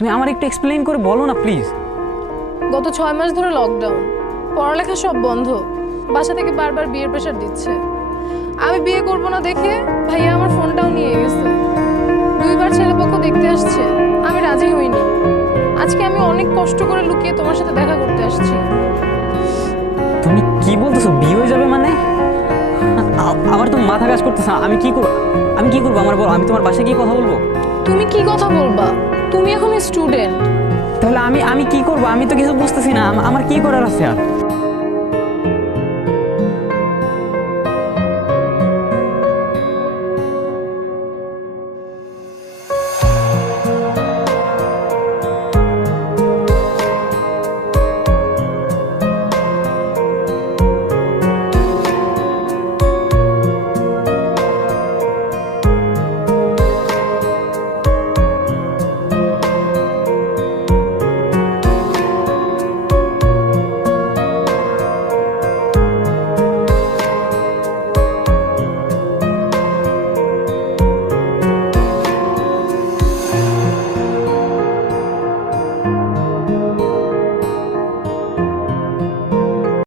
তুমি আমার একটু এক্সপ্লেইন করে বলো না প্লিজ। গত 6 মাস ধরে লকডাউন, পড়ালেখা সব বন্ধ, বাসা থেকে বারবার বিয়ের প্রেশার দিচ্ছে। আমি বিয়ে করব না দেখে ভাইয়া আমার ফোনটাও নিয়ে গেছে। 2বার ছেলেপক্ষ দেখতে আসছে, আমি রাজি হইনি। আজকে আমি অনেক কষ্ট করে লুকিয়ে তোমার সাথে দেখা করতে আসছি। তুমি কি বলতেছো, বিয়ে হয়ে যাবে মানে? আমার তো মাথা কাজ করতেছে না। আমি কি করবো আমার বলো, আমি তোমার বাসায় গিয়ে কথা বলবো? তুমি কি কথা বলবা? তুমি এখন স্টুডেন্ট। তাহলে আমি কি করবো? আমি তো কিছু বুঝতেছি না, আমার কি করার আছে আর?